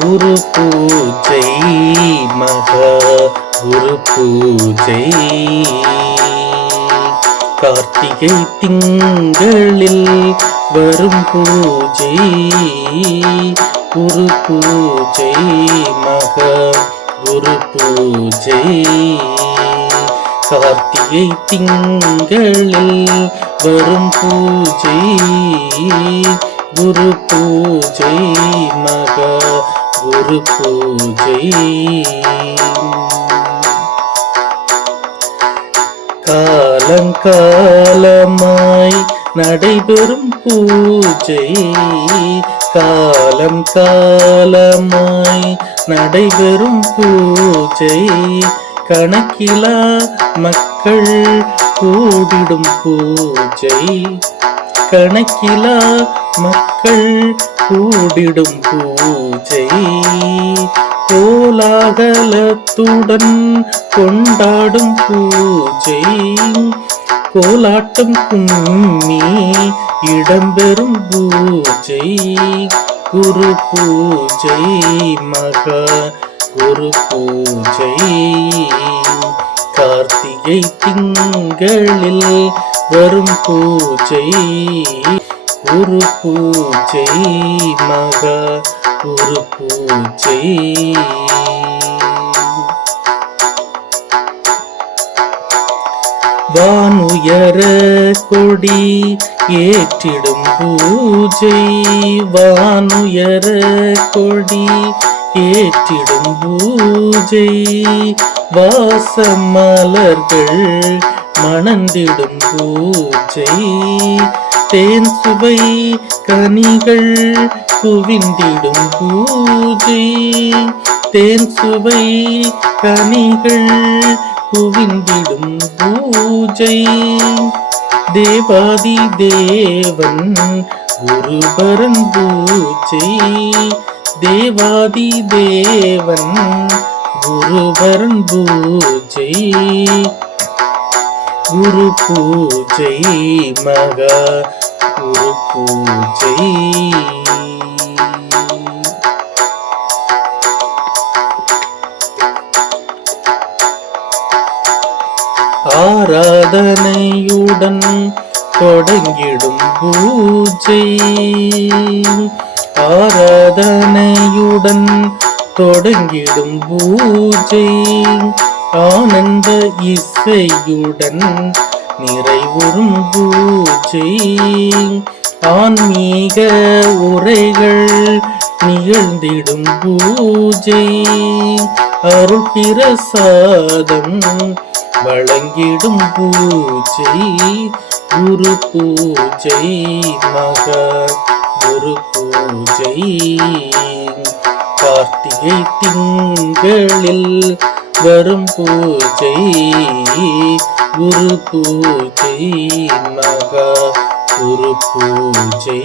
குரு பூஜை மகா குரு பூஜை. கார்த்திகை திங்களில் வரும் பூஜை. குரு பூஜை மகா குரு பூஜை. கார்த்திகை திங்களில் வரும் பூஜை. குரு பூஜை மகா ஒரு பூஜை. காலங்காலமாய் நடைபெறும் பூஜை. காலம் காலமாய் நடைபெறும் பூஜை. கணக்கிலா மக்கள் கூடிடும் பூஜை. கணக்கிலா மக்கள் கூடிடும் பூஜை கோலாகலத்துடன் கொண்டாடும் பூஜை. கோலாட்டம் கும்மி இடம்பெறும் பூஜை குரு பூஜை மகா குரு பூஜை. கார்த்திகை திங்களில் வரும் பூஜை. ஒரு பூஜை மக ஒரு பூஜை. வானுயர கொடி ஏற்றிடும் பூஜை வானுயர கொடி ஏற்றிடும் பூஜை. வாசமலர்கள் மணந்திடும் பூஜை. தேன் சுவை கனிகள் குவிந்திடும் பூஜை. தேன் சுவை கனிகள் குவிந்திடும் பூஜை. தேவாதி தேவன் குருபரன் பூஜை. தேவாதி தேவன் குருபரன் பூஜை. குரு பூஜை மகா குரு பூஜை. ஆராதனையுடன் தொடங்கிடும் பூஜை. ஆராதனையுடன் தொடங்கிடும் பூஜை. ஆனந்த இசையுடன் நிறைவுறும் பூஜை. ஆன்மீக உரைகள் நிகழ்ந்திடும் பூஜை. அருள் பிரசாதம் வழங்கிடும் பூஜை. குரு பூஜை மகா குரு பூஜை. கார்த்திகை திங்களில் வரும் பூஜை குரு பூஜை மகா குரு பூஜை.